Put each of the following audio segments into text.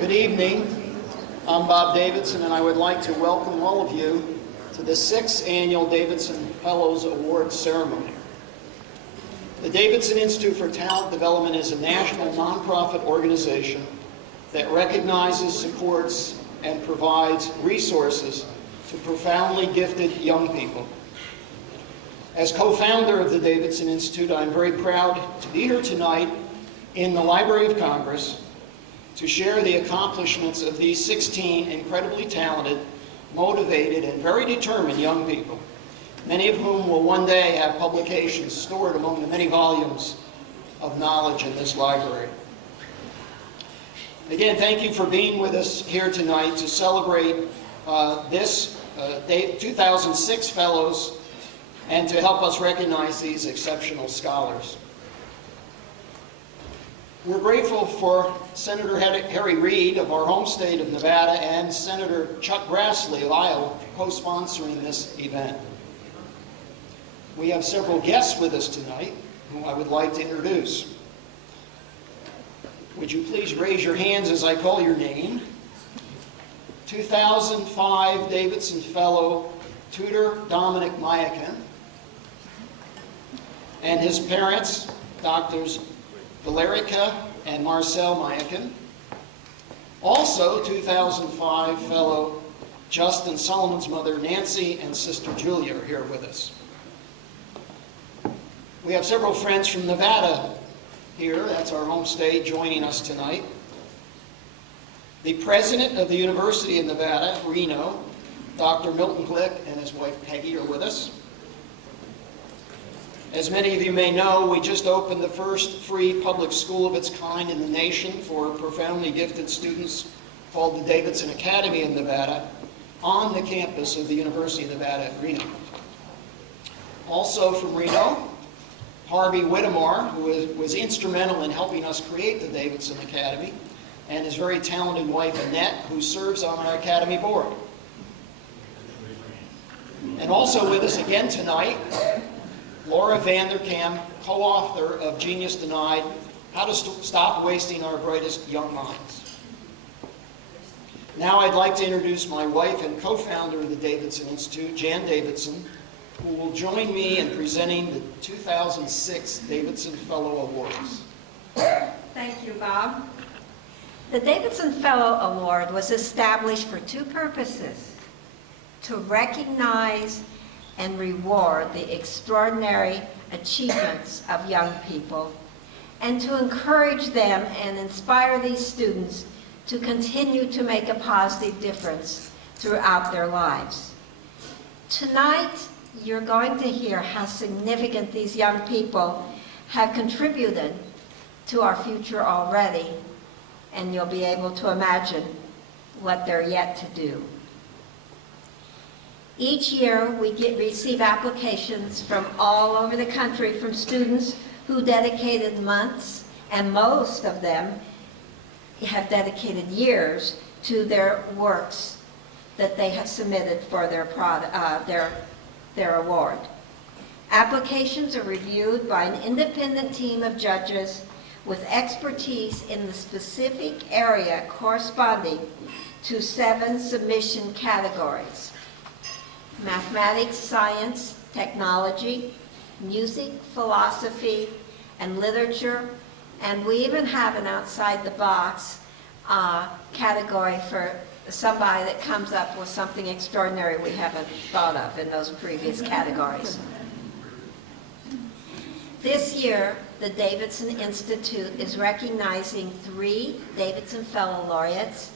Good evening. I'm Bob Davidson, and I would like to welcome all of you to the 6th Annual Davidson Fellows Awards Ceremony. The Davidson Institute for Talent Development is a national nonprofit organization that recognizes, supports, and provides resources to profoundly gifted young people. As co-founder of the Davidson Institute, I'm very proud to be here tonight in the Library of Congress to share the accomplishments of these 16 incredibly talented, motivated, and very determined young people, many of whom will one day have publications stored among the many volumes of knowledge in this library. Again, thank you for being with us here tonight to celebrate this 2006 Fellows and to help us recognize these exceptional scholars. We're grateful for Senator Harry Reid of our home state of Nevada and Senator Chuck Grassley of Iowa for co-sponsoring this event. We have several guests with us tonight whom I would like to introduce. Would you please raise your hands as I call your name? 2005 Davidson Fellow Tudor Dominic Mayakin and his parents, Drs. Valerica and Marcel Mayakin. Also 2005 Fellow Justin Solomon's mother Nancy and sister Julia are here with us. We have several friends from Nevada here, that's our home state, joining us tonight. The president of the University of Nevada, Reno, Dr. Milton Glick and his wife Peggy are with us. As many of you may know, we just opened the first free public school of its kind in the nation for profoundly gifted students called the Davidson Academy in Nevada on the campus of the University of Nevada at Reno. Also from Reno, Harvey Whittemore, who was instrumental in helping us create the Davidson Academy, and his very talented wife Annette, who serves on our Academy board. And also with us again tonight, Laura Vanderkam, co-author of Genius Denied, How to Stop Wasting Our Brightest Young Minds. Now I'd like to introduce my wife and co-founder of the Davidson Institute, Jan Davidson, who will join me in presenting the 2006 Davidson Fellow Awards. Thank you, Bob. The Davidson Fellow Award was established for two purposes: to recognize and reward the extraordinary achievements of young people, and to encourage them and inspire these students to continue to make a positive difference throughout their lives. Tonight, you're going to hear how significant these young people have contributed to our future already, and you'll be able to imagine what they're yet to do. Each year, we receive applications from all over the country from students who dedicated months, and most of them have dedicated years to their works that they have submitted for their award. Applications are reviewed by an independent team of judges with expertise in the specific area corresponding to 7 submission categories: mathematics, science, technology, music, philosophy, and literature, and we even have an outside-the-box category for somebody that comes up with something extraordinary we haven't thought of in those previous categories. This year, the Davidson Institute is recognizing 3 Davidson Fellow Laureates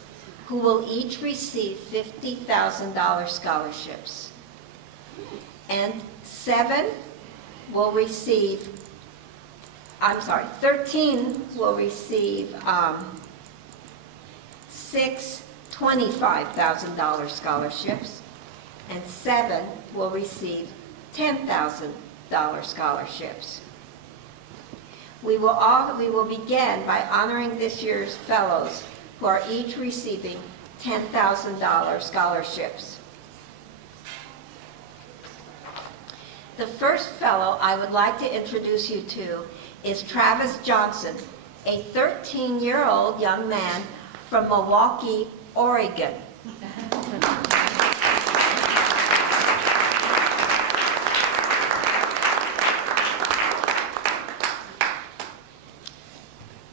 who will each receive $50,000 scholarships. And 13 will receive six $25,000 scholarships, and 7 will receive $10,000 scholarships. We will begin by honoring this year's fellows who are each receiving $10,000 scholarships. The first fellow I would like to introduce you to is Travis Johnson, a 13-year-old young man from Milwaukee, Oregon.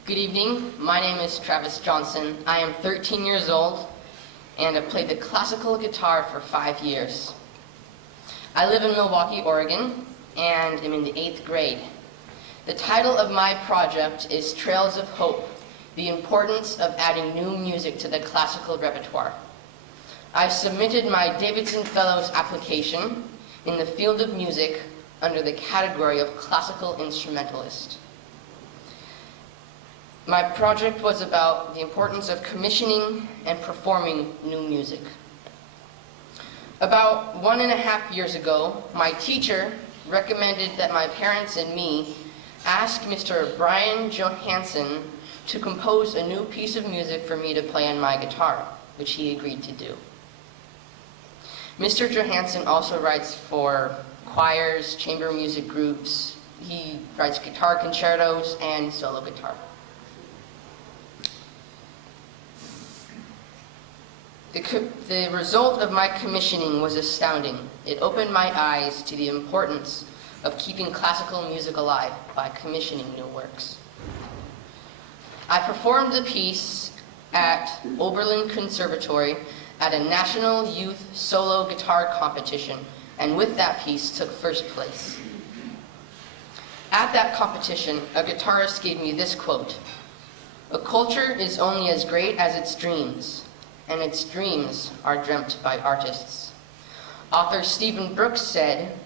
Good evening. My name is Travis Johnson. I am 13 years old and have played the classical guitar for 5 years. I live in Milwaukee, Oregon, and am in the 8th grade. The title of my project is Trails of Hope, the importance of adding new music to the classical repertoire. I've submitted my Davidson Fellows application in the field of music under the category of classical instrumentalist. My project was about the importance of commissioning and performing new music. About 1.5 years ago, my teacher recommended that my parents and me ask Mr. Brian Johansson to compose a new piece of music for me to play on my guitar, which he agreed to do. Mr. Johansson also writes for choirs, chamber music groups. He writes guitar concertos and solo guitar. The result of my commissioning was astounding. It opened my eyes to the importance of keeping classical music alive by commissioning new works. I performed the piece at Oberlin Conservatory at a national youth solo guitar competition, and with that piece took first place. At that competition, a guitarist gave me this quote: "A culture is only as great as its dreams, and its dreams are dreamt by artists." Author Stephen Brooks said,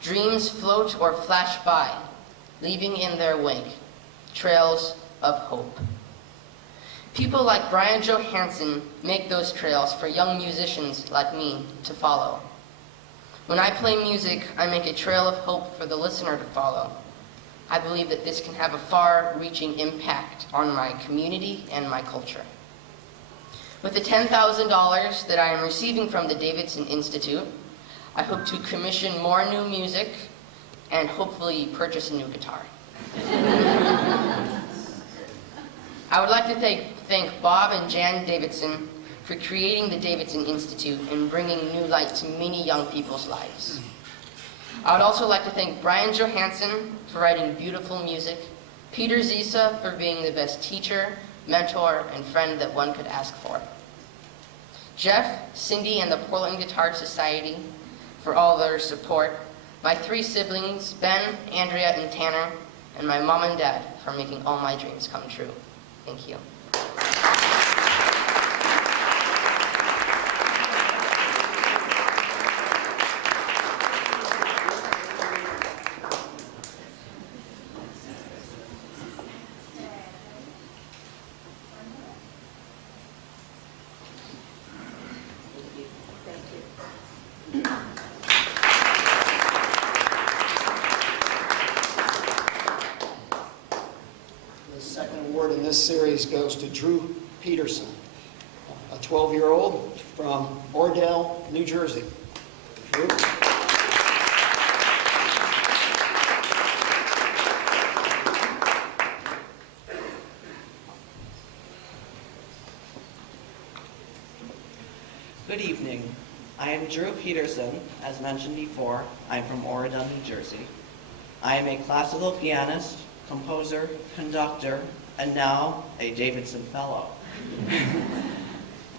"Dreams float or flash by, leaving in their wake trails of hope." People like Brian Johansson make those trails for young musicians like me to follow. When I play music, I make a trail of hope for the listener to follow. I believe that this can have a far-reaching impact on my community and my culture. With the $10,000 that I am receiving from the Davidson Institute, I hope to commission more new music and hopefully purchase a new guitar. I would like to thank Bob and Jan Davidson for creating the Davidson Institute and bringing new light to many young people's lives. I would also like to thank Brian Johansson for writing beautiful music, Peter Zisa for being the best teacher, mentor, and friend that one could ask for, Jeff, Cindy, and the Portland Guitar Society for all their support, my 3 siblings, Ben, Andrea, and Tanner, and my mom and dad for making all my dreams come true. Thank you. This series goes to Drew Peterson, a 12-year-old from Ordell, New Jersey. Drew. Good evening. I am Drew Peterson. As mentioned before, I'm from Ordell, New Jersey. I am a classical pianist, composer, conductor, and now a Davidson Fellow.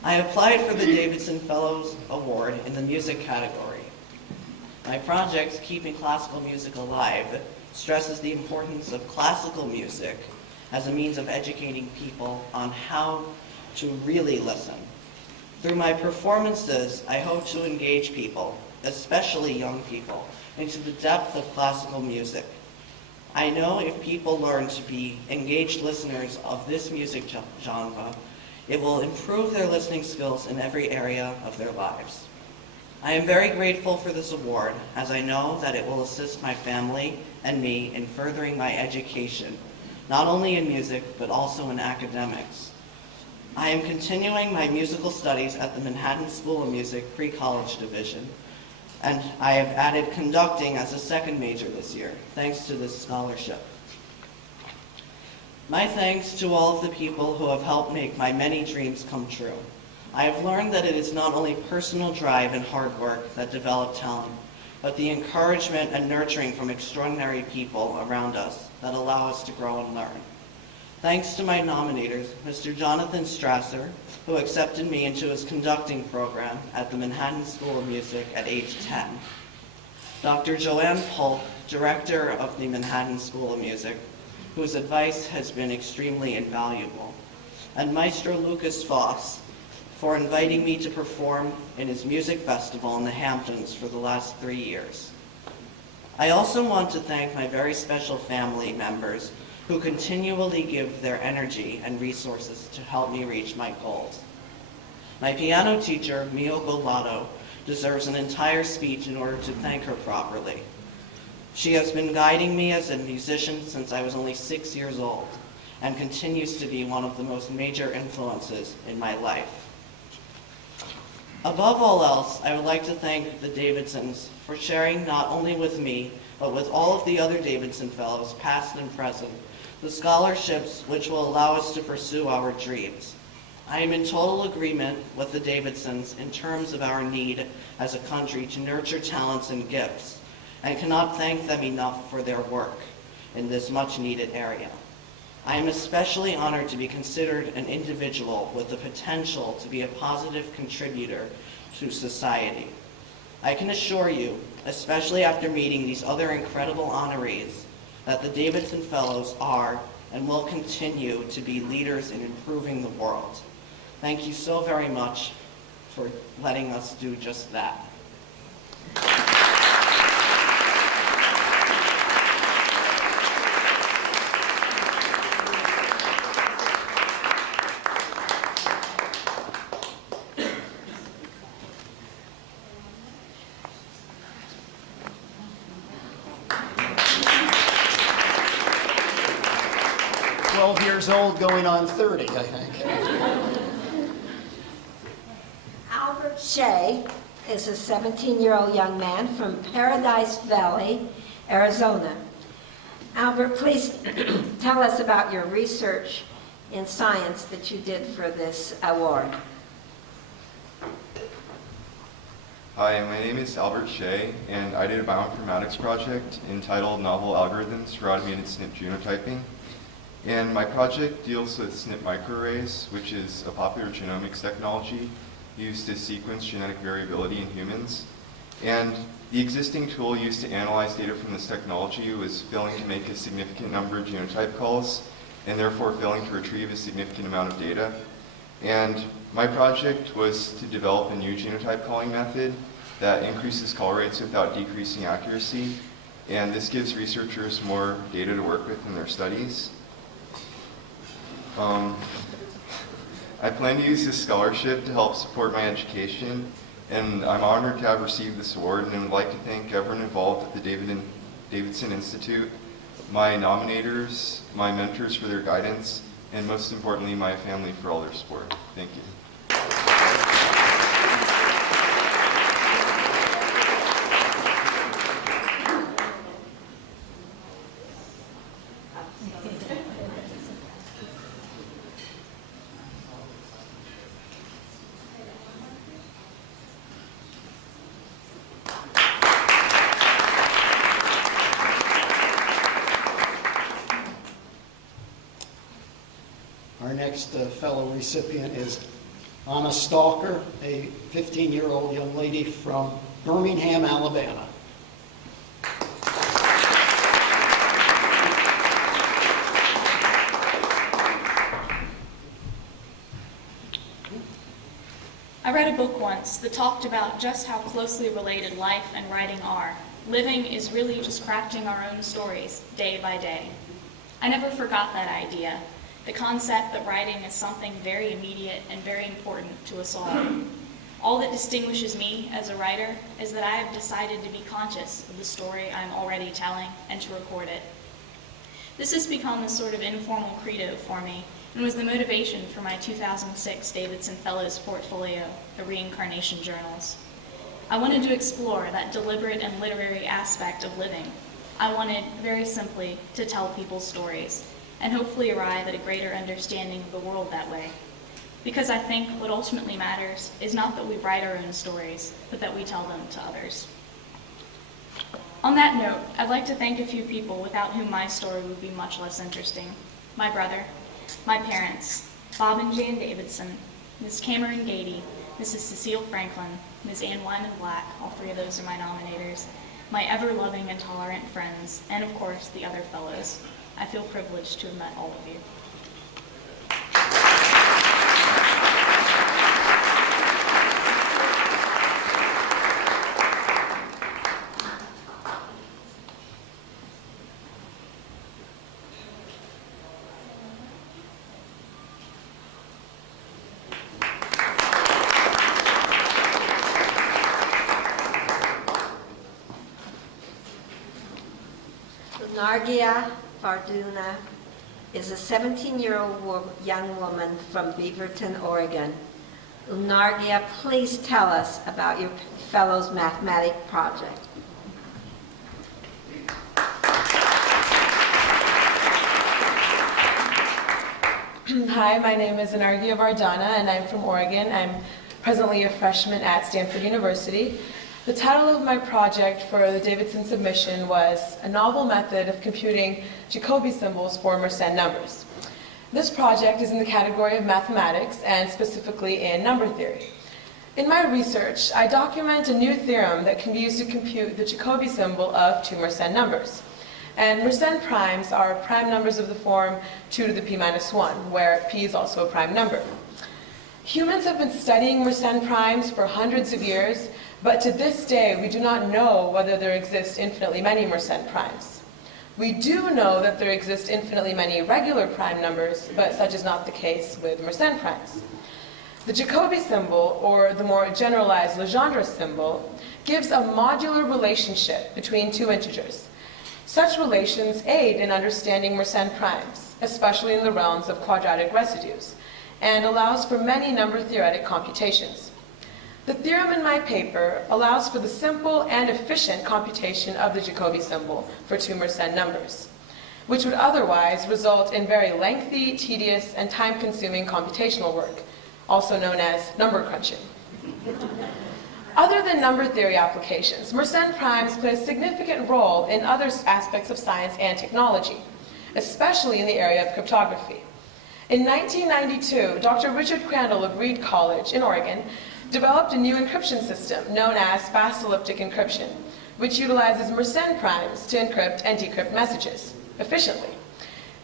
I applied for the Davidson Fellows Award in the music category. My project, Keeping Classical Music Alive, stresses the importance of classical music as a means of educating people on how to really listen. Through my performances, I hope to engage people, especially young people, into the depth of classical music. I know if people learn to be engaged listeners of this music genre, it will improve their listening skills in every area of their lives. I am very grateful for this award, as I know that it will assist my family and me in furthering my education, not only in music, but also in academics. I am continuing my musical studies at the Manhattan School of Music Pre-College Division, and I have added conducting as a second major this year, thanks to this scholarship. My thanks to all of the people who have helped make my many dreams come true. I have learned that it is not only personal drive and hard work that develop talent, but the encouragement and nurturing from extraordinary people around us that allow us to grow and learn. Thanks to my nominators, Mr. Jonathan Strasser, who accepted me into his conducting program at the Manhattan School of Music at age 10. Dr. Joanne Polk, director of the Manhattan School of Music, whose advice has been extremely invaluable. And Maestro Lucas Voss, for inviting me to perform in his music festival in the Hamptons for the last 3 years. I also want to thank my very special family members who continually give their energy and resources to help me reach my goals. My piano teacher, Mio Golato, deserves an entire speech in order to thank her properly. She has been guiding me as a musician since I was only 6 years old and continues to be one of the most major influences in my life. Above all else, I would like to thank the Davidsons for sharing not only with me, but with all of the other Davidson Fellows, past and present, the scholarships which will allow us to pursue our dreams. I am in total agreement with the Davidsons in terms of our need as a country to nurture talents and gifts, and cannot thank them enough for their work in this much-needed area. I am especially honored to be considered an individual with the potential to be a positive contributor to society. I can assure you, especially after meeting these other incredible honorees, that the Davidson Fellows are and will continue to be leaders in improving the world. Thank you so very much for letting us do just that. Old, going on 30, I think. Albert Shay is a 17-year-old young man from Paradise Valley, Arizona. Albert, please tell us about your research in science that you did for this award. Hi, my name is Albert Shay, and I did a bioinformatics project entitled Novel Algorithms for Automated SNP Genotyping. And my project deals with SNP microarrays, which is a popular genomics technology used to sequence genetic variability in humans. And the existing tool used to analyze data from this technology was failing to make a significant number of genotype calls, and therefore failing to retrieve a significant amount of data. And my project was to develop a new genotype calling method that increases call rates without decreasing accuracy. And this gives researchers more data to work with in their studies. I plan to use this scholarship to help support my education, and I'm honored to have received this award, and would like to thank everyone involved at the Davidson Institute, my nominators, my mentors for their guidance, and most importantly, my family for all their support. Thank you. Our next fellow recipient is Anna Stalker, a 15-year-old young lady from Birmingham, Alabama. I read a book once that talked about just how closely related life and writing are. Living is really just crafting our own stories, day by day. I never forgot that idea, the concept that writing is something very immediate and very important to us all. All that distinguishes me as a writer is that I have decided to be conscious of the story I'm already telling and to record it. This has become a sort of informal credo for me, and was the motivation for my 2006 Davidson Fellows portfolio, The Reincarnation Journals. I wanted to explore that deliberate and literary aspect of living. I wanted, very simply, to tell people's stories, and hopefully arrive at a greater understanding of the world that way. Because I think what ultimately matters is not that we write our own stories, but that we tell them to others. On that note, I'd like to thank a few people without whom my story would be much less interesting. My brother, my parents, Bob and Jan Davidson, Ms. Cameron Gady, Mrs. Cecile Franklin, Ms. Ann Wyman Black, all three of those are my nominators, my ever-loving and tolerant friends, and of course, the other fellows. I feel privileged to have met all of you. Nargia Barduna is a 17-year-old young woman from Beaverton, Oregon. Nargia, please tell us about your fellow's mathematic project. Hi, my name is Nargia Bardana, and I'm from Oregon. I'm presently a freshman at Stanford University. The title of my project for the Davidson submission was A Novel Method of Computing Jacobi Symbols for Mersenne Numbers. This project is in the category of mathematics, and specifically in number theory. In my research, I document a new theorem that can be used to compute the Jacobi symbol of two Mersenne numbers. And Mersenne primes are prime numbers of the form 2 to the p minus 1, where p is also a prime number. Humans have been studying Mersenne primes for hundreds of years, but to this day, we do not know whether there exist infinitely many Mersenne primes. We do know that there exist infinitely many regular prime numbers, but such is not the case with Mersenne primes. The Jacobi symbol, or the more generalized Legendre symbol, gives a modular relationship between two integers. Such relations aid in understanding Mersenne primes, especially in the realms of quadratic residues, and allows for many number-theoretic computations. The theorem in my paper allows for the simple and efficient computation of the Jacobi symbol for two Mersenne numbers, which would otherwise result in very lengthy, tedious, and time-consuming computational work, also known as number crunching. Other than number theory applications, Mersenne primes play a significant role in other aspects of science and technology, especially in the area of cryptography. In 1992, Dr. Richard Crandall of Reed College in Oregon developed a new encryption system known as fast elliptic encryption, which utilizes Mersenne primes to encrypt and decrypt messages efficiently.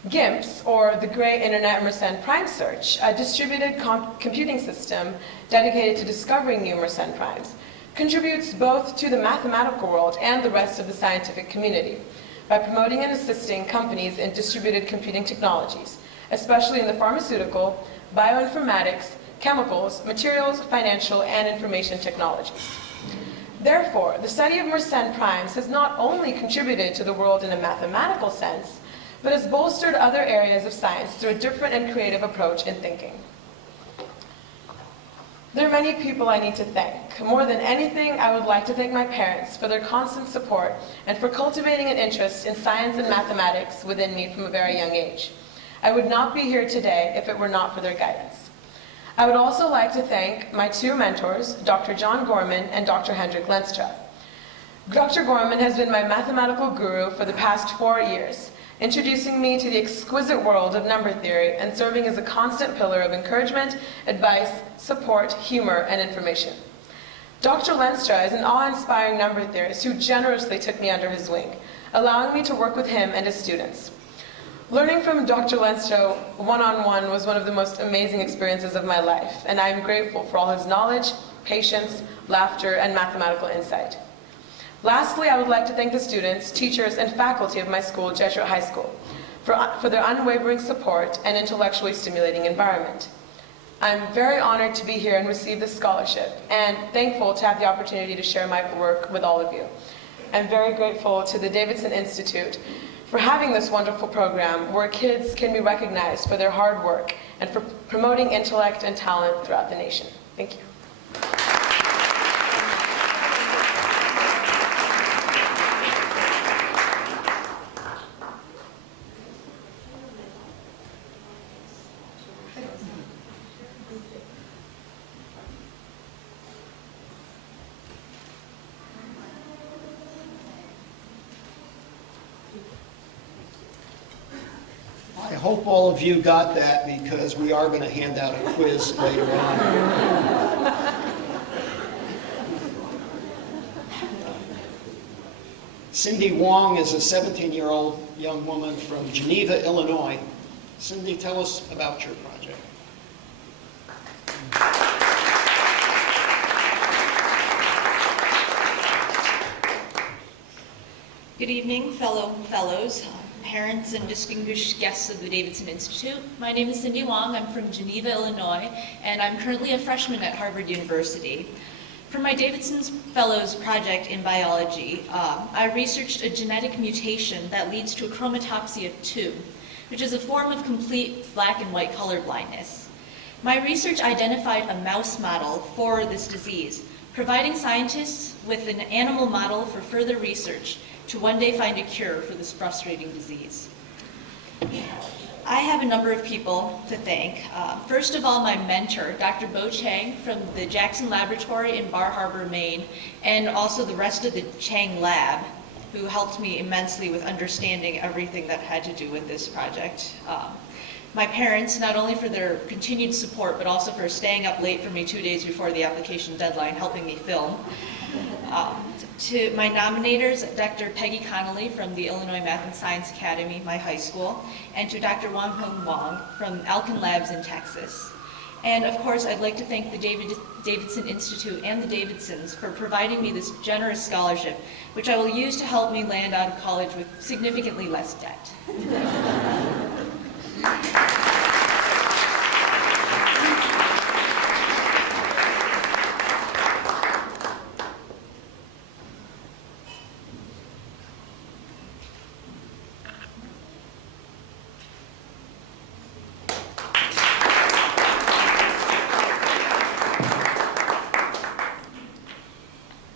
GIMPS, or the Gray Internet Mersenne Prime Search, a distributed computing system dedicated to discovering new Mersenne primes, contributes both to the mathematical world and the rest of the scientific community by promoting and assisting companies in distributed computing technologies, especially in the pharmaceutical, bioinformatics, chemicals, materials, financial, and information technologies. Therefore, the study of Mersenne primes has not only contributed to the world in a mathematical sense, but has bolstered other areas of science through a different and creative approach in thinking. There are many people I need to thank. More than anything, I would like to thank my parents for their constant support and for cultivating an interest in science and mathematics within me from a very young age. I would not be here today if it were not for their guidance. I would also like to thank my two mentors, Dr. John Gorman and Dr. Hendrik Lenstra. Dr. Gorman has been my mathematical guru for the past 4 years, introducing me to the exquisite world of number theory and serving as a constant pillar of encouragement, advice, support, humor, and information. Dr. Lenstra is an awe-inspiring number theorist who generously took me under his wing, allowing me to work with him and his students. Learning from Dr. Lenstra one-on-one was one of the most amazing experiences of my life, and I am grateful for all his knowledge, patience, laughter, and mathematical insight. Lastly, I would like to thank the students, teachers, and faculty of my school, Jesuit High School, for their unwavering support and intellectually stimulating environment. I'm very honored to be here and receive this scholarship, and thankful to have the opportunity to share my work with all of you. I'm very grateful to the Davidson Institute for having this wonderful program where kids can be recognized for their hard work and for promoting intellect and talent throughout the nation. Thank you. hope all of you got that because we are going to hand out a quiz later on. Cyndi Wang is a 17-year-old young woman from Geneva, Illinois. Cyndi, tell us about your project. Good evening, fellows, parents, and distinguished guests of the Davidson Institute. My name is Cyndi Wang. I'm from Geneva, Illinois, and I'm currently a freshman at Harvard University. For my Davidson Fellows project in biology, I researched a genetic mutation that leads to achromatopsia 2, which is a form of complete black and white color blindness. My research identified a mouse model for this disease, providing scientists with an animal model for further research to one day find a cure for this frustrating disease. I have a number of people to thank. First of all, my mentor, Dr. Bo Chang from the Jackson Laboratory in Bar Harbor, Maine, and also the rest of the Chang Lab, who helped me immensely with understanding everything that had to do with this project. My parents, not only for their continued support, but also for staying up late for me 2 days before the application deadline, helping me film. To my nominators, Dr. Peggy Connolly from the Illinois Math and Science Academy, my high school, and to Dr. Wang Hong Wang from Alkin Labs in Texas. And of course, I'd like to thank the Davidson Institute and the Davidsons for providing me this generous scholarship, which I will use to help me land out of college with significantly less debt.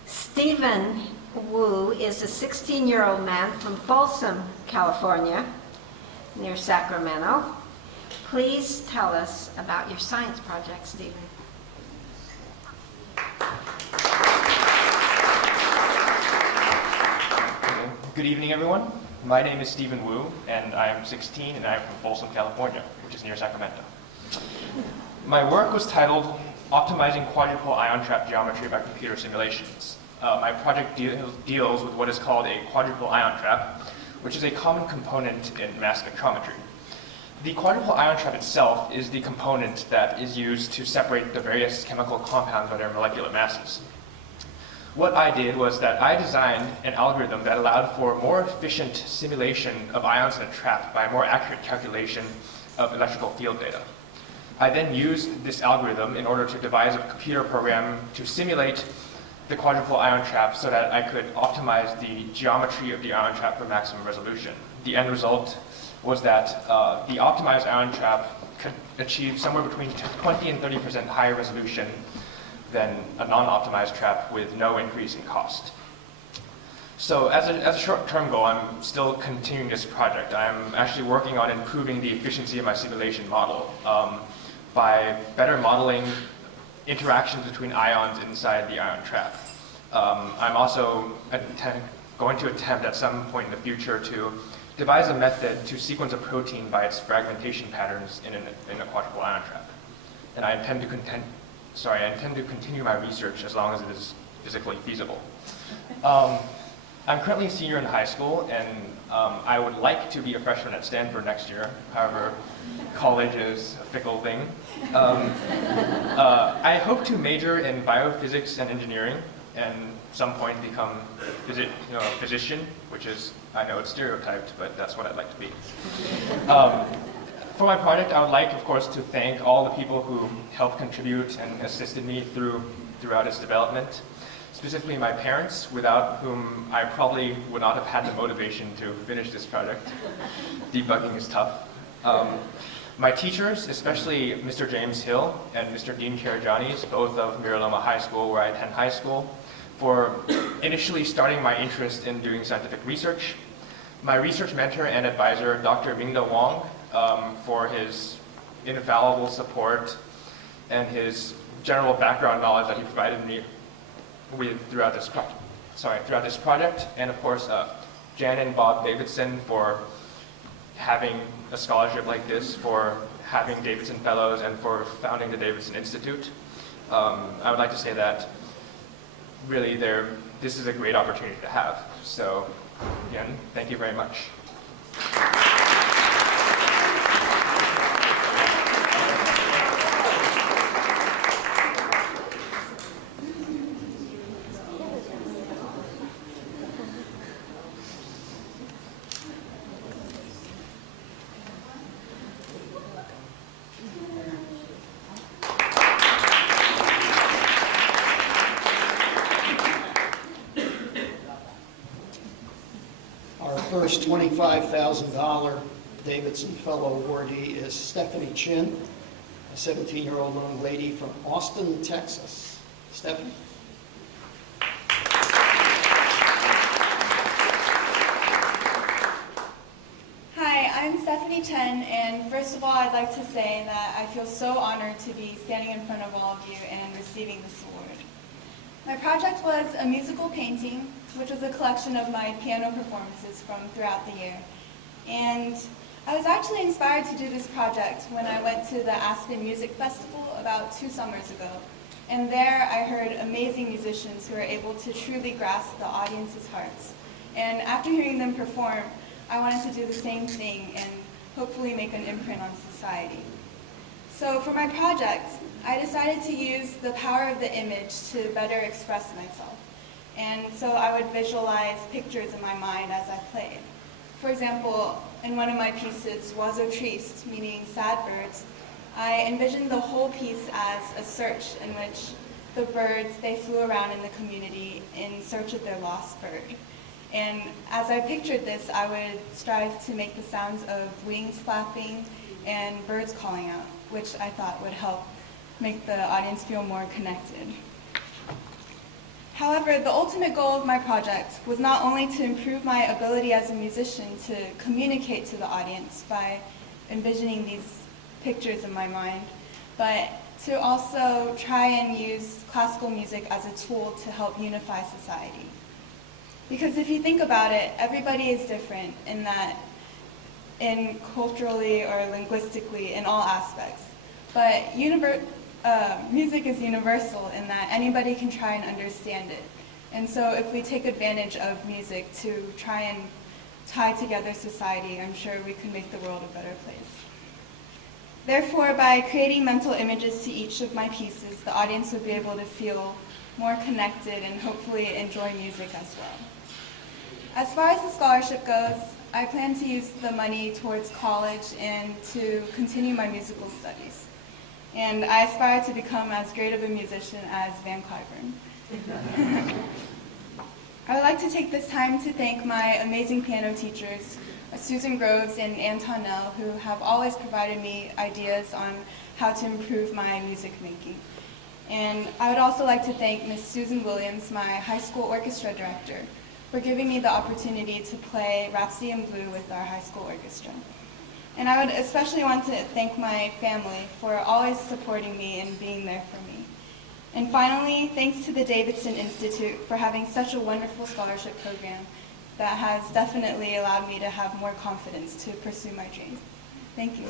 Stephen Wu is a 16-year-old man from Folsom, California, near Sacramento. Please tell us about your science project, Stephen. Good evening, everyone. My name is Stephen Wu, and I am 16, and I am from Folsom, California, which is near Sacramento. My work was titled Optimizing Quadruple Ion Trap Geometry by Computer Simulations. My project deals with what is called a quadruple ion trap, which is a common component in mass spectrometry. The quadruple ion trap itself is the component that is used to separate the various chemical compounds by their molecular masses. What I did was that I designed an algorithm that allowed for more efficient simulation of ions in a trap by a more accurate calculation of electrical field data. I then used this algorithm in order to devise a computer program to simulate the quadruple ion trap so that I could optimize the geometry of the ion trap for maximum resolution. The end result was that the optimized ion trap could achieve somewhere between 20 and 30% higher resolution than a non-optimized trap with no increase in cost. So as a short-term goal, I'm still continuing this project. I'm actually working on improving the efficiency of my simulation model by better modeling interactions between ions inside the ion trap. I'm also going to attempt at some point in the future to devise a method to sequence a protein by its fragmentation patterns in a quadruple ion trap. And I intend to continue my research as long as it is physically feasible. I'm currently a senior in high school, and I would like to be a freshman at Stanford next year. However, college is a fickle thing. I hope to major in biophysics and engineering, and at some point become a physician, which is, I know it's stereotyped, but that's what I'd like to be. For my project, I would like, of course, to thank all the people who helped contribute and assisted me throughout its development. Specifically my parents, without whom I probably would not have had the motivation to finish this project. Debugging is tough. My teachers, especially Mr. James Hill and Mr. Dean Karajanis, both of Miraloma High School, where I attend high school, for initially starting my interest in doing scientific research. My research mentor and advisor, Dr. Mingda Wang, for his infallible support and his general background knowledge that he provided me with throughout this project, and of course Jan and Bob Davidson for having a scholarship like this, for having Davidson Fellows, and for founding the Davidson Institute. I would like to say that really this is a great opportunity to have. So again, thank you very much. Our first $25,000 Davidson Fellow awardee is Stephanie Chin, a 17-year-old young lady from Austin, Texas. Stephanie? Hi, I'm Stephanie Chen, and first of all, I'd like to say that I feel so honored to be standing in front of all of you and receiving this award. My project was a musical painting, which was a collection of my piano performances from throughout the year. And I was actually inspired to do this project when I went to the Aspen Music Festival about 2 summers ago. And there I heard amazing musicians who were able to truly grasp the audience's hearts. And after hearing them perform, I wanted to do the same thing and hopefully make an imprint on society. So for my project, I decided to use the power of the image to better express myself. And so I would visualize pictures in my mind as I played. For example, in one of my pieces, Oiseaux Tristes, meaning sad birds, I envisioned the whole piece as a search in which the birds, they flew around in the community in search of their lost bird. And as I pictured this, I would strive to make the sounds of wings flapping and birds calling out, which I thought would help make the audience feel more connected. However, the ultimate goal of my project was not only to improve my ability as a musician to communicate to the audience by envisioning these pictures in my mind, but to also try and use classical music as a tool to help unify society. Because if you think about it, everybody is different in culturally or linguistically in all aspects. But music is universal in that anybody can try and understand it. And so if we take advantage of music to try and tie together society, I'm sure we can make the world a better place. Therefore, by creating mental images to each of my pieces, the audience would be able to feel more connected and hopefully enjoy music as well. As far as the scholarship goes, I plan to use the money towards college and to continue my musical studies. And I aspire to become as great of a musician as Van Cliburn. I would like to take this time to thank my amazing piano teachers, Susan Groves and Anton Nell, who have always provided me ideas on how to improve my music making. And I would also like to thank Miss Susan Williams, my high school orchestra director, for giving me the opportunity to play Rhapsody in Blue with our high school orchestra. And I would especially want to thank my family for always supporting me and being there for me. And finally, thanks to the Davidson Institute for having such a wonderful scholarship program that has definitely allowed me to have more confidence to pursue my dreams. Thank you.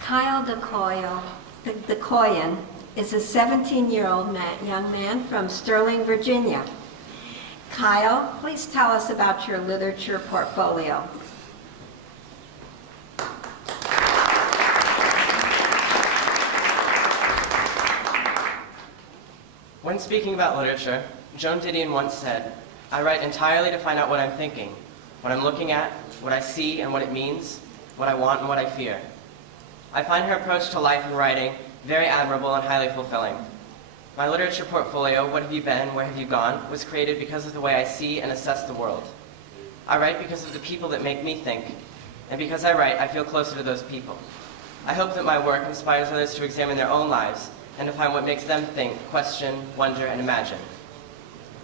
Kyle DeCoyan is a 17-year-old young man from Sterling, Virginia. Kyle, please tell us about your literature portfolio. When speaking about literature, Joan Didion once said, "I write entirely to find out what I'm thinking, what I'm looking at, what I see and what it means, what I want and what I fear." I find her approach to life and writing very admirable and highly fulfilling. My literature portfolio, What Have You Been, Where Have You Gone, was created because of the way I see and assess the world. I write because of the people that make me think, and because I write, I feel closer to those people. I hope that my work inspires others to examine their own lives and to find what makes them think, question, wonder, and imagine.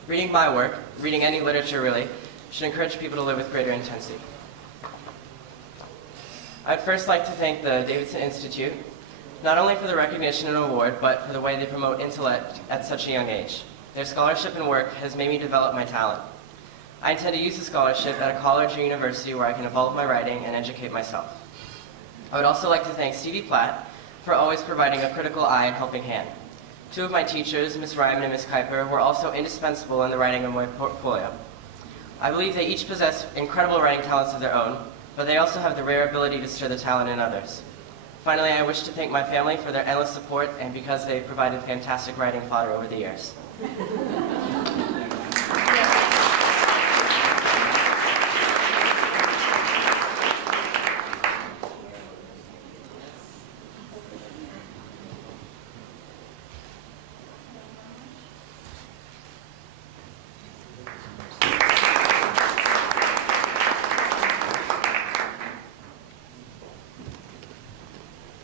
Reading my work, reading any literature really, should encourage people to live with greater intensity. I'd first like to thank the Davidson Institute, not only for the recognition and award, but for the way they promote intellect at such a young age. Their scholarship and work has made me develop my talent. I intend to use the scholarship at a college or university where I can evolve my writing and educate myself. I would also like to thank Stevie Platt for always providing a critical eye and helping hand. Two of my teachers, Ms. Ryman and Ms. Kuiper, were also indispensable in the writing of my portfolio. I believe they each possess incredible writing talents of their own, but they also have the rare ability to stir the talent in others. Finally, I wish to thank my family for their endless support and because they provided fantastic writing fodder over the years.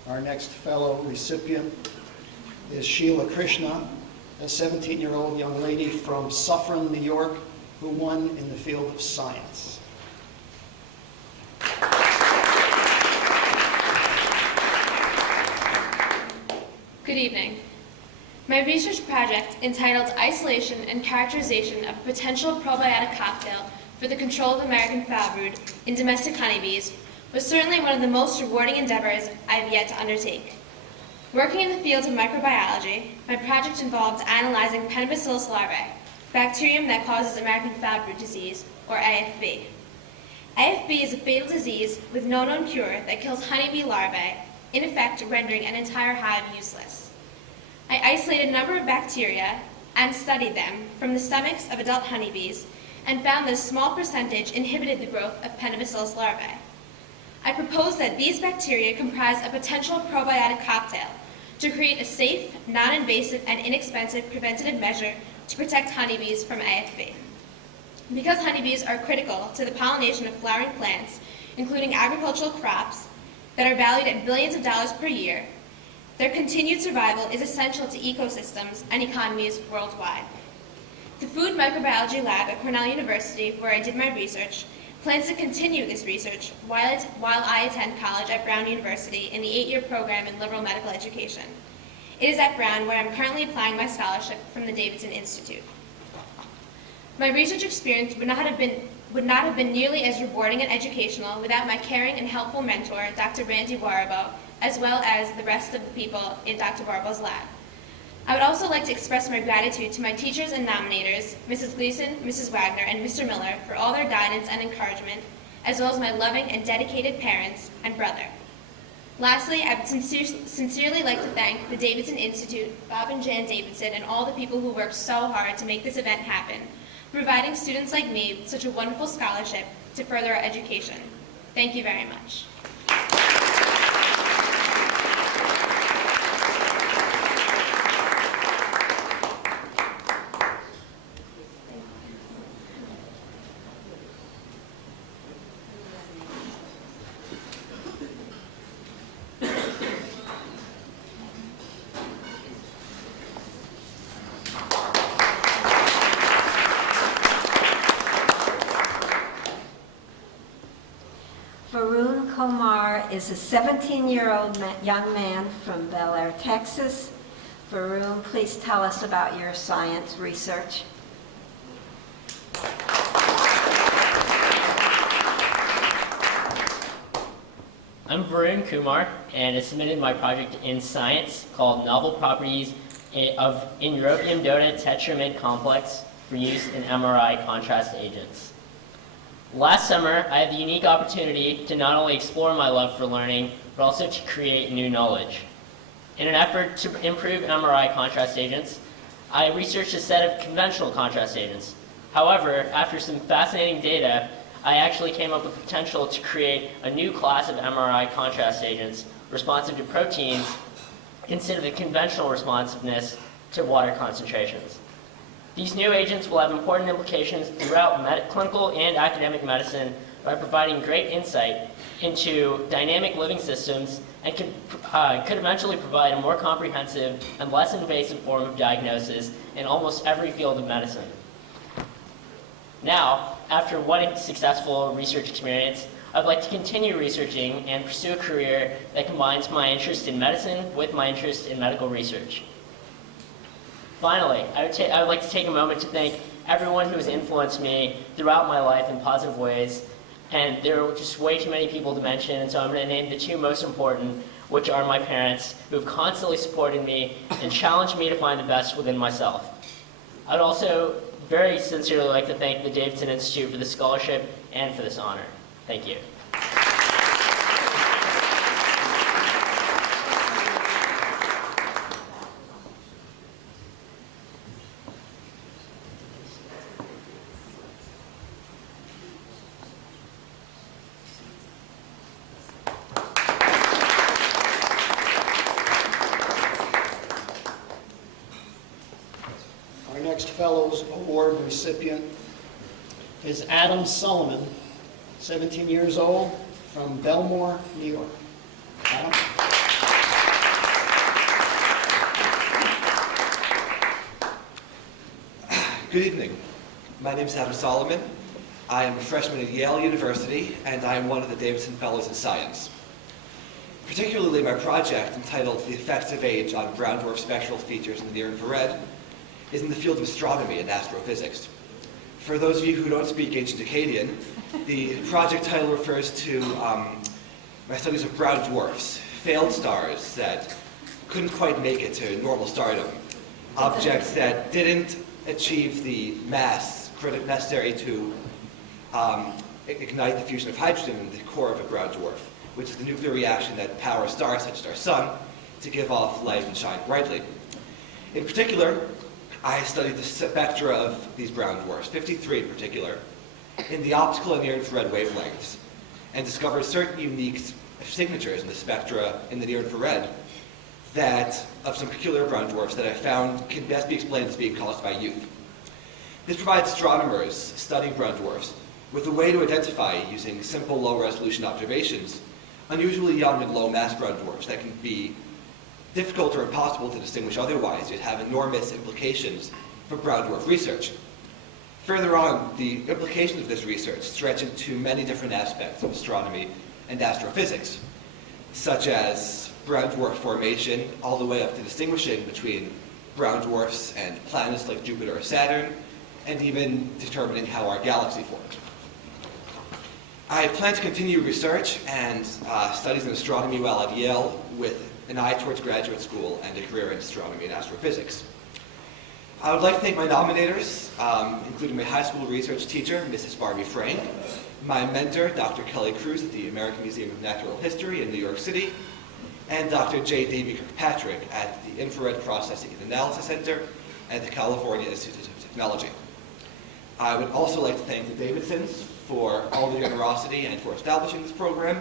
Our next fellow recipient is Sheila Krishna, a 17-year-old young lady from Suffern, New York, who won in the field of science. Good evening. My research project, entitled Isolation and Characterization of Potential Probiotic Cocktail for the Control of American Foulbrood in Domestic Honeybees, was certainly one of the most rewarding endeavors I have yet to undertake. Working in the field of microbiology, my project involved analyzing Penibacillus larvae, bacterium that causes American Foulbrood disease, or AFB. AFB is a fatal disease with no known cure that kills honeybee larvae, in effect rendering an entire hive useless. I isolated a number of bacteria and studied them from the stomachs of adult honeybees and found that a small percentage inhibited the growth of Penibacillus larvae. I proposed that these bacteria comprise a potential probiotic cocktail to create a safe, non-invasive, and inexpensive preventative measure to protect honeybees from AFB. Because honeybees are critical to the pollination of flowering plants, including agricultural crops that are valued at billions of dollars per year, their continued survival is essential to ecosystems and economies worldwide. The Food Microbiology Lab at Cornell University, where I did my research, plans to continue this research while I attend college at Brown University in the 8-year program in liberal medical education. It is at Brown where I'm currently applying my scholarship from the Davidson Institute. My research experience would not have been nearly as rewarding and educational without my caring and helpful mentor, Dr. Randy Warabo, as well as the rest of the people in Dr. Warabo's lab. I would also like to express my gratitude to my teachers and nominators, Mrs. Gleason, Mrs. Wagner, and Mr. Miller, for all their guidance and encouragement, as well as my loving and dedicated parents and brother. Lastly, I would sincerely like to thank the Davidson Institute, Bob and Jan Davidson, and all the people who worked so hard to make this event happen, providing students like me with such a wonderful scholarship to further our education. Thank you very much. Varun Kumar is a 17-year-old young man from Bel Air, Texas. Varun, please tell us about your science research. I'm Varun Kumar, and I submitted my project in science called Novel Properties of Enropium Dota Tetramid Complex for use in MRI contrast agents. Last summer, I had the unique opportunity to not only explore my love for learning, but also to create new knowledge. In an effort to improve MRI contrast agents, I researched a set of conventional contrast agents. However, after some fascinating data, I actually came up with the potential to create a new class of MRI contrast agents responsive to proteins instead of the conventional responsiveness to water concentrations. These new agents will have important implications throughout clinical and academic medicine by providing great insight into dynamic living systems and could eventually provide a more comprehensive and less invasive form of diagnosis in almost every field of medicine. Now, after one successful research experience, I'd like to continue researching and pursue a career that combines my interest in medicine with my interest in medical research. Finally, I would like to take a moment to thank everyone who has influenced me throughout my life in positive ways, and there are just way too many people to mention, and so I'm going to name the two most important, which are my parents, who have constantly supported me and challenged me to find the best within myself. I'd also very sincerely like to thank the Davidson Institute for the scholarship and for this honor. Thank you. Our next Fellows Award recipient is Adam Solomon, 17 years old, from Belmore, New York. Adam? Good evening. My name is Adam Solomon. I am a freshman at Yale University, and I am one of the Davidson Fellows in Science. Particularly my project, entitled The Effects of Age on Brown Dwarf Spectral Features in the Near Infrared, is in the field of astronomy and astrophysics. For those of you who don't speak ancient Akkadian, the project title refers to my studies of brown dwarfs, failed stars that couldn't quite make it to normal stardom, objects that didn't achieve the mass necessary to ignite the fusion of hydrogen in the core of a brown dwarf, which is the nuclear reaction that powers stars such as our sun to give off light and shine brightly. In particular, I studied the spectra of these brown dwarfs, 53 in particular, in the optical and near-infrared wavelengths, and discovered certain unique signatures in the spectra in the near-infrared that, of some peculiar brown dwarfs that I found can best be explained as being caused by youth. This provides astronomers studying brown dwarfs with a way to identify, using simple low-resolution observations, unusually young and low-mass brown dwarfs that can be difficult or impossible to distinguish otherwise, yet have enormous implications for brown dwarf research. Further on, the implications of this research stretch into many different aspects of astronomy and astrophysics, such as brown dwarf formation, all the way up to distinguishing between brown dwarfs and planets like Jupiter or Saturn, and even determining how our galaxy formed. I plan to continue research and studies in astronomy while at Yale with an eye towards graduate school and a career in astronomy and astrophysics. I would like to thank my nominators, including my high school research teacher, Mrs. Barbie Frank, my mentor, Dr. Kelly Cruz at the American Museum of Natural History in New York City, and Dr. J. Davy Kirkpatrick at the Infrared Processing and Analysis Center at the California Institute of Technology. I would also like to thank the Davidsons for all their generosity and for establishing this program.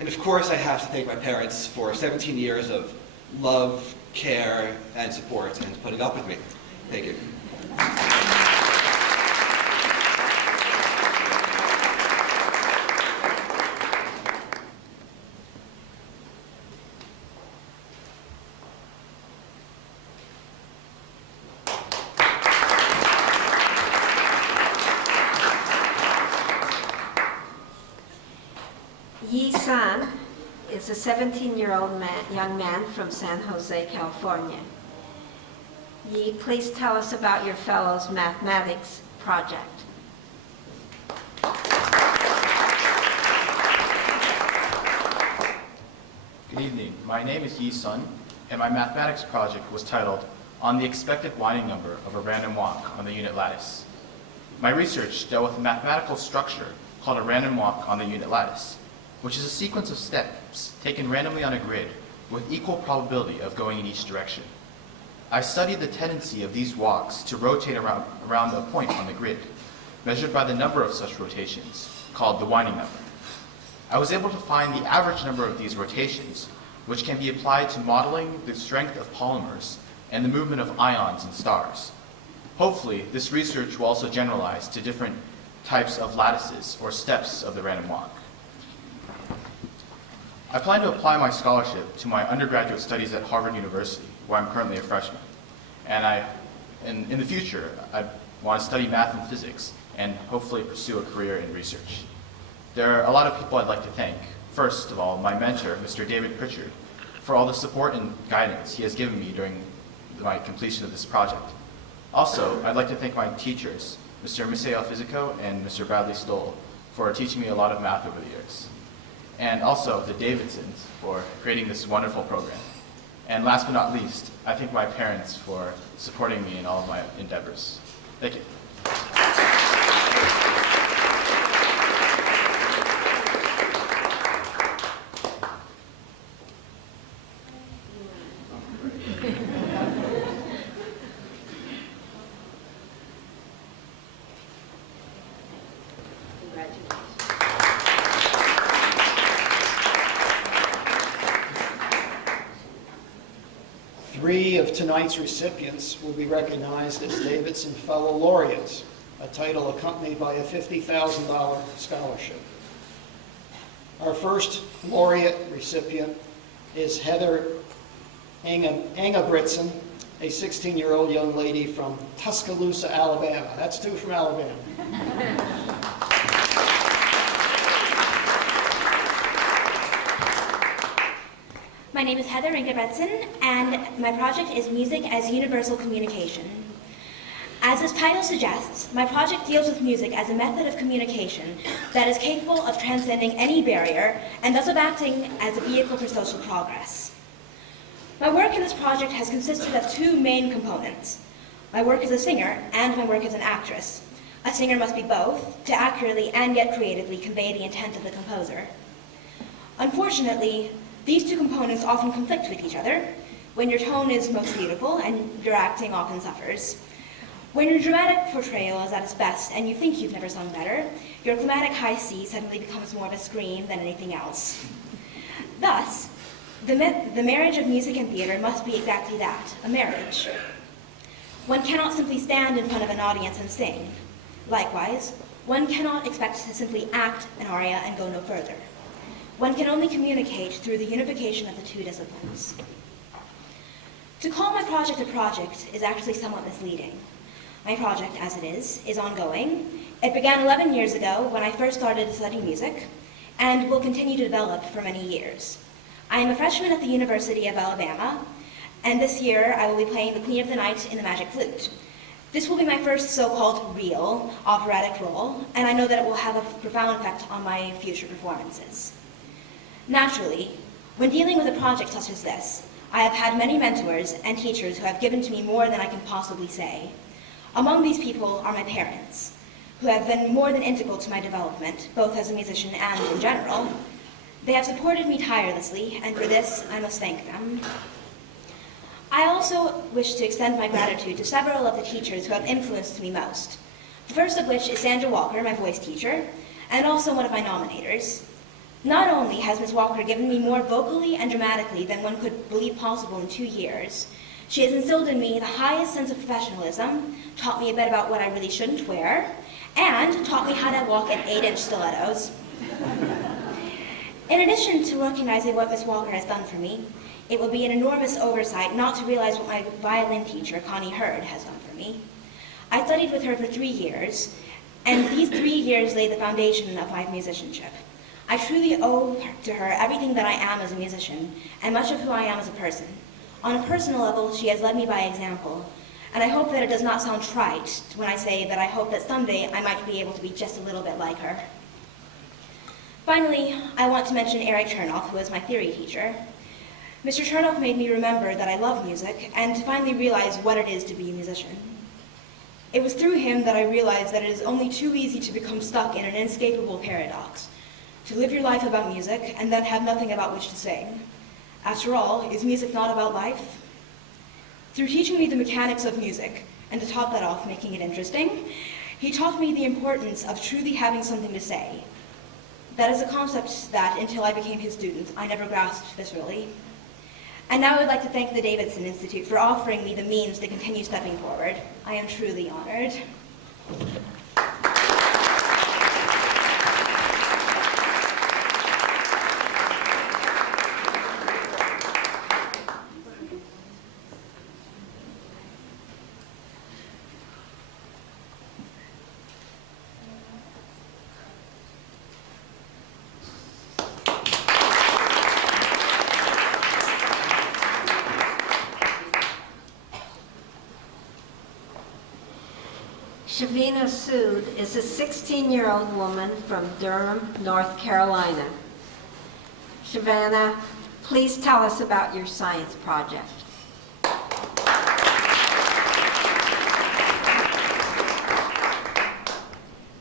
And of course, I have to thank my parents for 17 years of love, care, and support, and putting up with me. Thank you. Yi San is a 17-year-old young man from San Jose, California. Yi, please tell us about your fellow's mathematics project. Good evening. My name is Yi Sun, and my mathematics project was titled On the Expected Winding Number of a Random Walk on the Unit Lattice. My research dealt with a mathematical structure called a random walk on the unit lattice, which is a sequence of steps taken randomly on a grid with equal probability of going in each direction. I studied the tendency of these walks to rotate around a point on the grid, measured by the number of such rotations, called the winding number. I was able to find the average number of these rotations, which can be applied to modeling the strength of polymers and the movement of ions in stars. Hopefully, this research will also generalize to different types of lattices or steps of the random walk. I plan to apply my scholarship to my undergraduate studies at Harvard University, where I'm currently a freshman. And in the future, I want to study math and physics and hopefully pursue a career in research. There are a lot of people I'd like to thank. First of all, my mentor, Mr. David Pritchard, for all the support and guidance he has given me during my completion of this project. Also, I'd like to thank my teachers, Mr. Miseo Physico and Mr. Bradley Stoll, for teaching me a lot of math over the years. And also the Davidsons for creating this wonderful program. And last but not least, I thank my parents for supporting me in all of my endeavors. Thank you. Three of tonight's recipients will be recognized as Davidson Fellow Laureates, a title accompanied by a $50,000 scholarship. Our first laureate recipient is Heather Gebertson, a 16-year-old young lady from Tuscaloosa, Alabama. That's two from Alabama. My name is Heather Gebertson, and my project is Music as Universal Communication. As its title suggests, my project deals with music as a method of communication that is capable of transcending any barrier and thus of acting as a vehicle for social progress. My work in this project has consisted of two main components. My work as a singer and my work as an actress. A singer must be both to accurately and yet creatively convey the intent of the composer. Unfortunately, these two components often conflict with each other when your tone is most beautiful and your acting often suffers. When your dramatic portrayal is at its best and you think you've never sung better, your climatic high C suddenly becomes more of a scream than anything else. Thus, the marriage of music and theater must be exactly that, a marriage. One cannot simply stand in front of an audience and sing. Likewise, one cannot expect to simply act an aria and go no further. One can only communicate through the unification of the two disciplines. To call my project a project is actually somewhat misleading. My project, as it is ongoing. It began 11 years ago when I first started to study music, and will continue to develop for many years. I am a freshman at the University of Alabama, and this year I will be playing the Queen of the Night in the Magic Flute. This will be my first so-called real operatic role, and I know that it will have a profound effect on my future performances. Naturally, when dealing with a project such as this, I have had many mentors and teachers who have given to me more than I can possibly say. Among these people are my parents, who have been more than integral to my development, both as a musician and in general. They have supported me tirelessly, and for this, I must thank them. I also wish to extend my gratitude to several of the teachers who have influenced me most. The first of which is Sandra Walker, my voice teacher, and also one of my nominators. Not only has Ms. Walker given me more vocally and dramatically than one could believe possible in 2 years, she has instilled in me the highest sense of professionalism, taught me a bit about what I really shouldn't wear, and taught me how to walk in 8-inch stilettos. In addition to recognizing what Ms. Walker has done for me, it will be an enormous oversight not to realize what my violin teacher, Connie Hurd, has done for me. I studied with her for 3 years, and these 3 years laid the foundation of my musicianship. I truly owe to her everything that I am as a musician, and much of who I am as a person. On a personal level, she has led me by example, and I hope that it does not sound trite when I say that I hope that someday I might be able to be just a little bit like her. Finally, I want to mention Eric Chernoff, who is my theory teacher. Mr. Chernoff made me remember that I love music, and to finally realize what it is to be a musician. It was through him that I realized that it is only too easy to become stuck in an inescapable paradox. To live your life about music, and then have nothing about which to sing. After all, is music not about life? Through teaching me the mechanics of music, and to top that off, making it interesting, he taught me the importance of truly having something to say. That is a concept that, until I became his student, I never grasped viscerally. And now I would like to thank the Davidson Institute for offering me the means to continue stepping forward. I am truly honored. Savina Suit is a 16-year-old woman from Durham, North Carolina. Savannah, please tell us about your science project.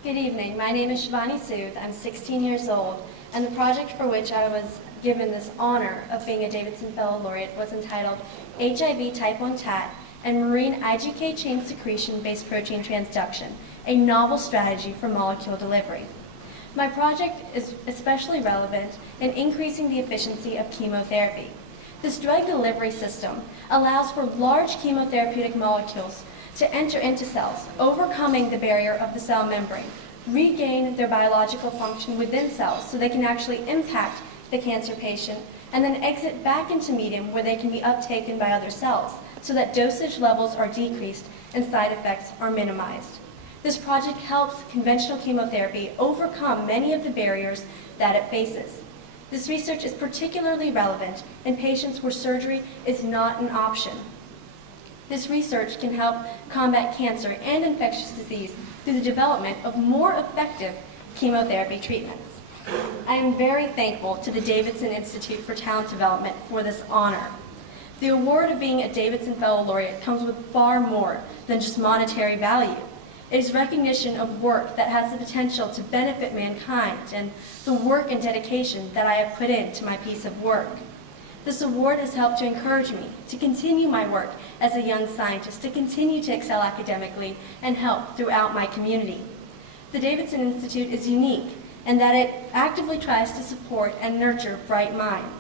Good evening. My name is Shivani Sood. I'm 16 years old, and the project for which I was given this honor of being a Davidson Fellow Laureate was entitled HIV Type 1 TAT and Marine IgK chain secretion-based protein transduction, a novel strategy for molecule delivery. My project is especially relevant in increasing the efficiency of chemotherapy. This drug delivery system allows for large chemotherapeutic molecules to enter into cells, overcoming the barrier of the cell membrane, regain their biological function within cells so they can actually impact the cancer patient, and then exit back into medium where they can be uptaken by other cells so that dosage levels are decreased and side effects are minimized. This project helps conventional chemotherapy overcome many of the barriers that it faces. This research is particularly relevant in patients where surgery is not an option. This research can help combat cancer and infectious disease through the development of more effective chemotherapy treatments. I am very thankful to the Davidson Institute for Talent Development for this honor. The award of being a Davidson Fellow Laureate comes with far more than just monetary value. It is recognition of work that has the potential to benefit mankind and the work and dedication that I have put into my piece of work. This award has helped to encourage me to continue my work as a young scientist, to continue to excel academically and help throughout my community. The Davidson Institute is unique in that it actively tries to support and nurture bright minds.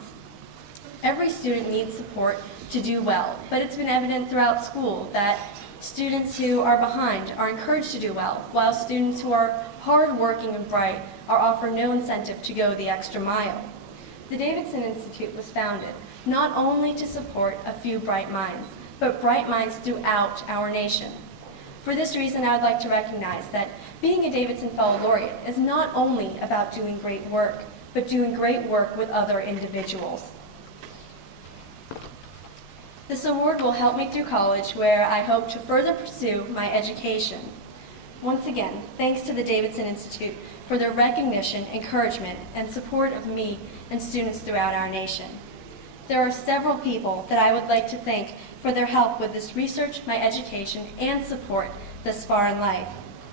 Every student needs support to do well, but it's been evident throughout school that students who are behind are encouraged to do well, while students who are hardworking and bright are offered no incentive to go the extra mile. The Davidson Institute was founded not only to support a few bright minds, but bright minds throughout our nation. For this reason, I would like to recognize that being a Davidson Fellow Laureate is not only about doing great work, but doing great work with other individuals. This award will help me through college, where I hope to further pursue my education. Once again, thanks to the Davidson Institute for their recognition, encouragement, and support of me and students throughout our nation. There are several people that I would like to thank for their help with this research, my education, and support thus far in life.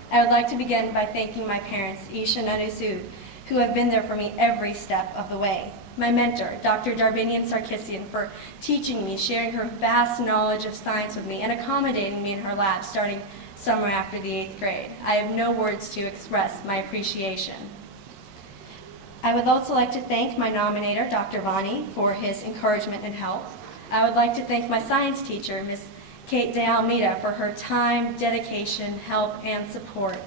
I would like to begin by thanking my parents, Isha and Anu, who have been there for me every step of the way. My mentor, Dr. Darbinian Sarkissian, for teaching me, sharing her vast knowledge of science with me, and accommodating me in her lab starting summer after the 8th grade. I have no words to express my appreciation. I would also like to thank my nominator, Dr. Vani, for his encouragement and help. I would like to thank my science teacher, Ms. Kate De Almeida, for her time, dedication, help, and support.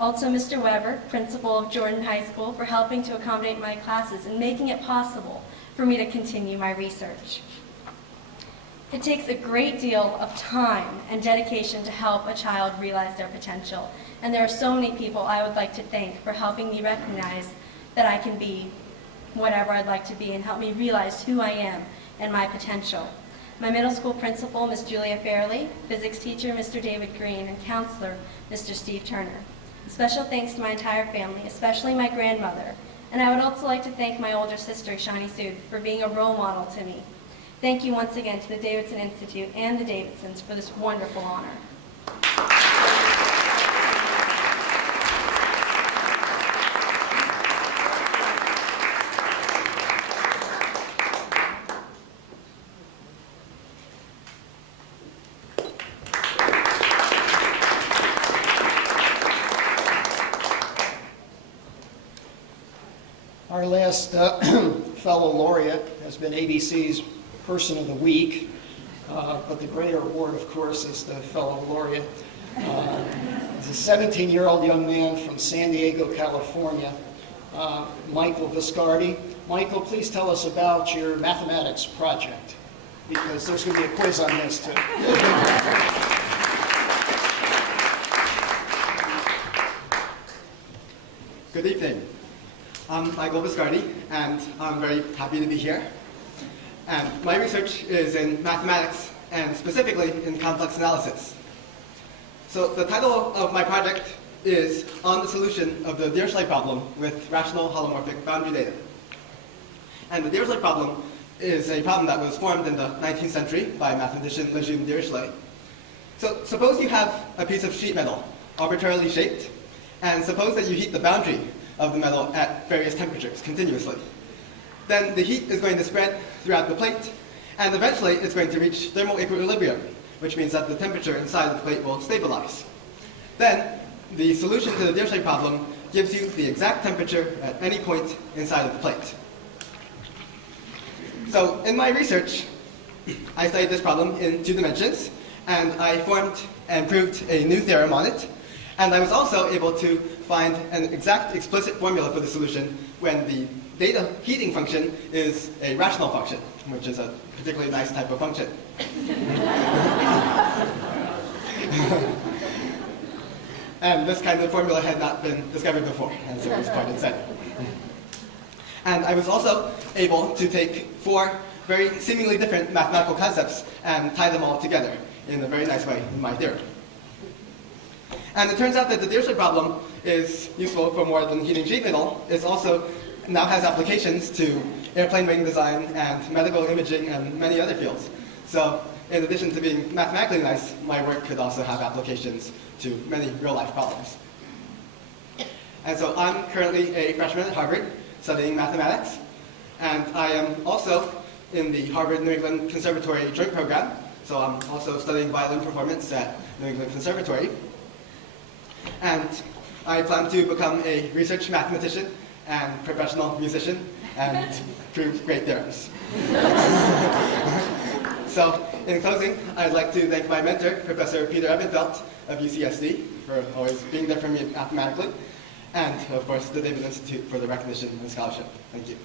Also, Mr. Weber, principal of Jordan High School, for helping to accommodate my classes and making it possible for me to continue my research. It takes a great deal of time and dedication to help a child realize their potential, and there are so many people I would like to thank for helping me recognize that I can be whatever I'd like to be and help me realize who I am and my potential. My middle school principal, Ms. Julia Fairley, physics teacher, Mr. David Green, and counselor, Mr. Steve Turner. Special thanks to my entire family, especially my grandmother. And I would also like to thank my older sister, Shani Sood, for being a role model to me. Thank you once again to the Davidson Institute and the Davidsons for this wonderful honor. Our last fellow laureate has been ABC's Person of the Week, but the greater award, of course, is the fellow laureate. He's a 17-year-old young man from San Diego, California, Michael Viscardi. Michael, please tell us about your mathematics project, because there's going to be a quiz on this too. Good evening. I'm Michael Viscardi, and I'm very happy to be here. And my research is in mathematics, and specifically in complex analysis. So the title of my project is On the Solution of the Dirichlet Problem with Rational Holomorphic Boundary Data. And the Dirichlet problem is a problem that was formed in the 19th century by mathematician Lejeune Dirichlet. So suppose you have a piece of sheet metal, arbitrarily shaped, and suppose that you heat the boundary of the metal at various temperatures continuously. Then the heat is going to spread throughout the plate, and eventually it's going to reach thermal equilibrium, which means that the temperature inside the plate will stabilize. Then the solution to the Dirichlet problem gives you the exact temperature at any point inside of the plate. So in my research, I studied this problem in 2 dimensions, and I formed and proved a new theorem on it. And I was also able to find an exact explicit formula for the solution when the data heating function is a rational function, which is a particularly nice type of function. And this kind of formula had not been discovered before, and so it was quite insane. And I was also able to take 4 very seemingly different mathematical concepts and tie them all together in a very nice way in my theorem. And it turns out that the Dirichlet problem is useful for more than heating sheet metal. It also now has applications to airplane wing design and medical imaging and many other fields. So in addition to being mathematically nice, my work could also have applications to many real-life problems. And so I'm currently a freshman at Harvard studying mathematics, and I am also in the Harvard-New England Conservatory Joint Program, so I'm also studying violin performance at New England Conservatory. And I plan to become a research mathematician and professional musician and prove great theorems. So in closing, I'd like to thank my mentor, Professor Peter Ebenfeld of UCSD, for always being there for me mathematically, and of course the Davidson Institute for the recognition and scholarship. Thank you.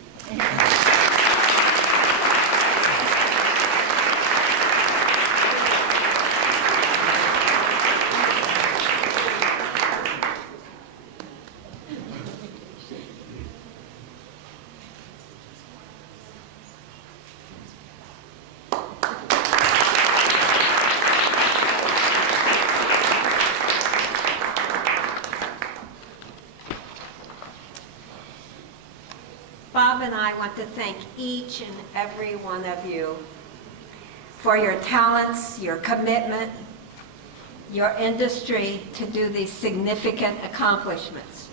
Bob and I want to thank each and every one of you for your talents, your commitment, your industry to do these significant accomplishments.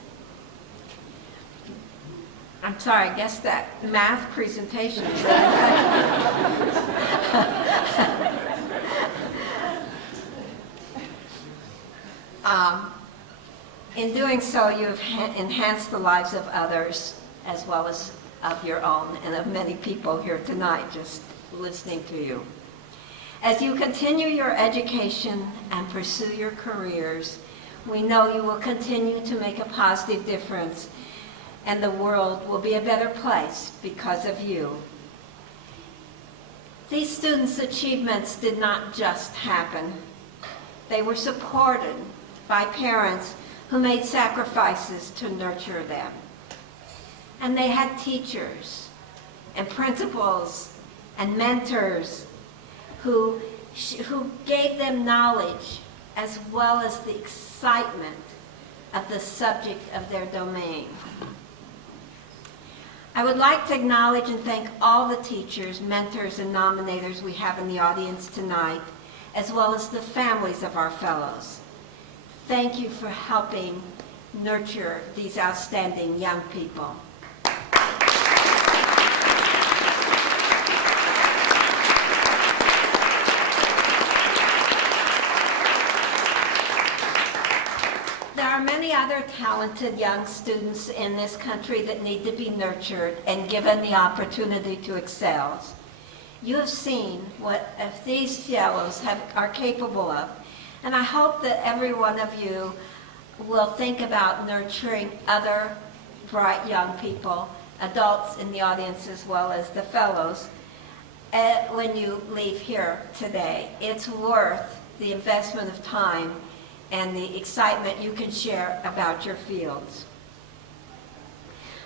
I'm sorry, I guess that math presentation is in doing so, you've enhanced the lives of others as well as of your own and of many people here tonight just listening to you. As you continue your education and pursue your careers, we know you will continue to make a positive difference and the world will be a better place because of you. These students' achievements did not just happen. They were supported by parents who made sacrifices to nurture them. And they had teachers and principals and mentors who gave them knowledge as well as the excitement of the subject of their domain. I would like to acknowledge and thank all the teachers, mentors, and nominators we have in the audience tonight, as well as the families of our fellows. Thank you for helping nurture these outstanding young people. There are many other talented young students in this country that need to be nurtured and given the opportunity to excel. You have seen what these fellows are capable of, and I hope that every one of you will think about nurturing other bright young people, adults in the audience as well as the fellows, when you leave here today. It's worth the investment of time and the excitement you can share about your fields.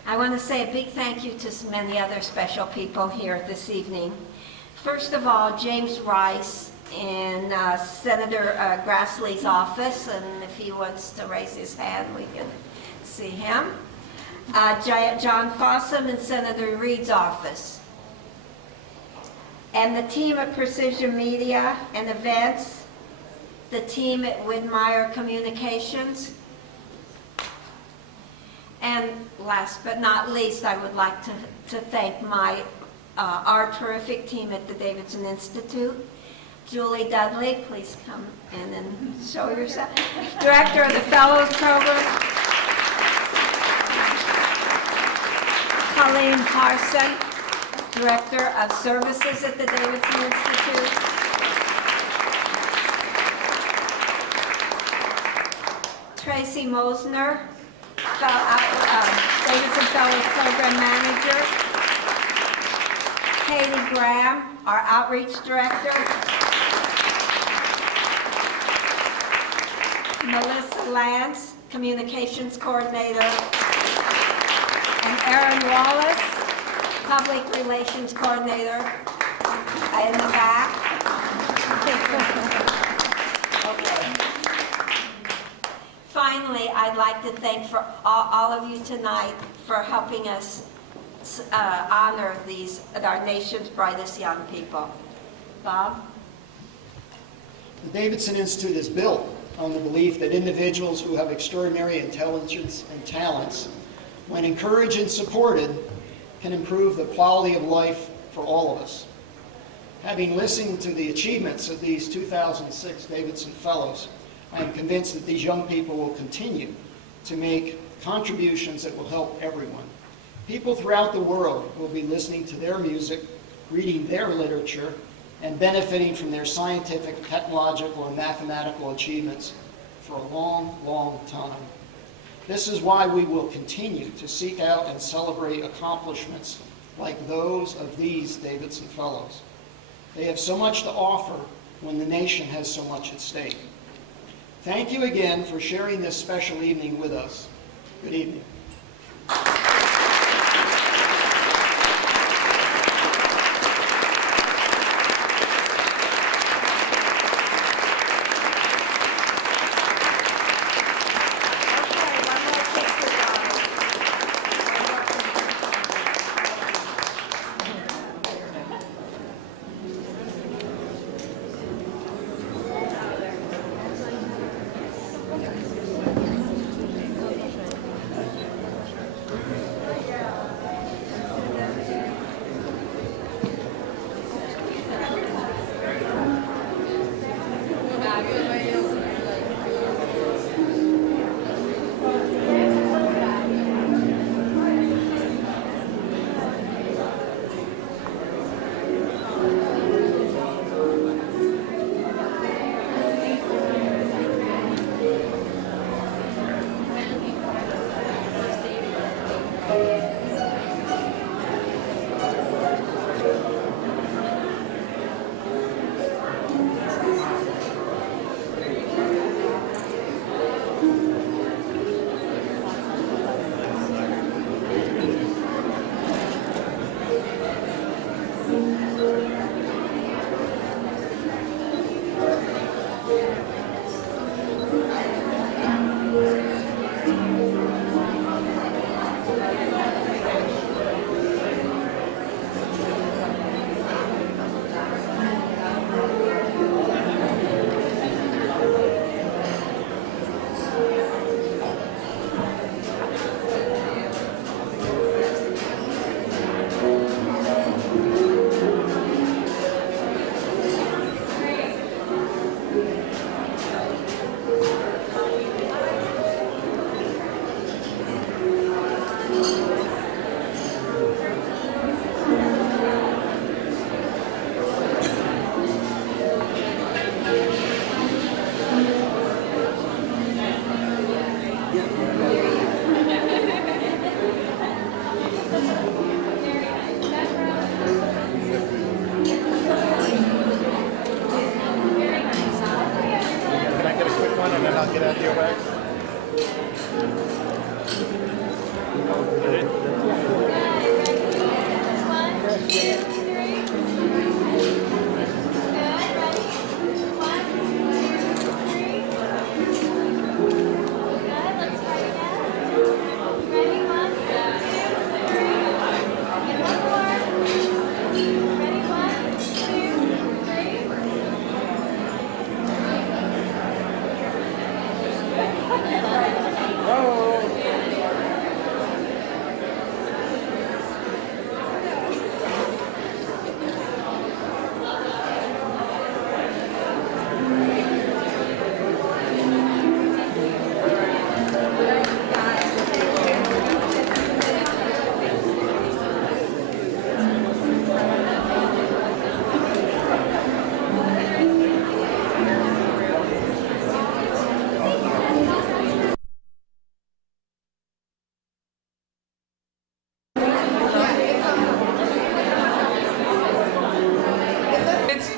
I want to say a big thank you to so many other special people here this evening. First of all, James Rice in Senator Grassley's office, and if he wants to raise his hand, we can see him. John Fossum in Senator Reed's office. And the team at Precision Media and Events, the team at Widmeyer Communications. And last but not least, I would like to thank our terrific team at the Davidson Institute. Julie Dudley, please come in and show yourself. Director of the Fellows Program. Colleen Parson, Director of Services at the Davidson Institute. Tracy Mosner, Davidson Fellows Program Manager. Katie Graham, our Outreach Director. Melissa Lance, Communications Coordinator. And Erin Wallace, Public Relations Coordinator in the back. Okay. Finally, I'd like to thank for all of you tonight for helping us honor our nation's brightest young people. Bob? The Davidson Institute is built on the belief that individuals who have extraordinary intelligence and talents, when encouraged and supported, can improve the quality of life for all of us. Having listened to the achievements of these 2006 Davidson Fellows, I am convinced that these young people will continue to make contributions that will help everyone. People throughout the world will be listening to their music, reading their literature, and benefiting from their scientific, technological, and mathematical achievements for a long, long time. This is why we will continue to seek out and celebrate accomplishments like those of these Davidson Fellows. They have so much to offer when the nation has so much at stake. Thank you again for sharing this special evening with us. Good evening.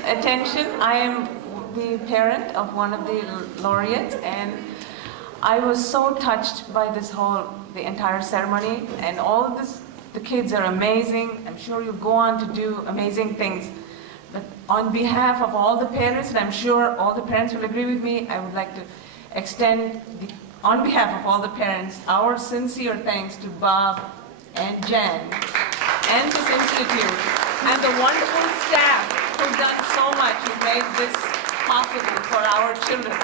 Attention, I am the parent of one of the laureates, and I was so touched by the entire ceremony, and all of this, the kids are amazing. I'm sure you'll go on to do amazing things. But on behalf of all the parents, and I'm sure all the parents will agree with me, I would like to extend, on behalf of all the parents, our sincere thanks to Bob and Jen and this institute and the wonderful staff who've done so much, who made this possible for our children.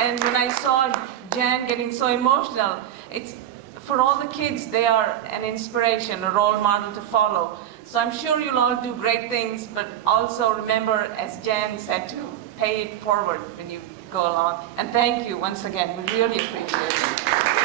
And when I saw Jen getting so emotional, it's for all the kids, they are an inspiration, a role model to follow. So I'm sure you'll all do great things, but also remember, as Jen said, to pay it forward when you go along. And thank you once again. We really appreciate it.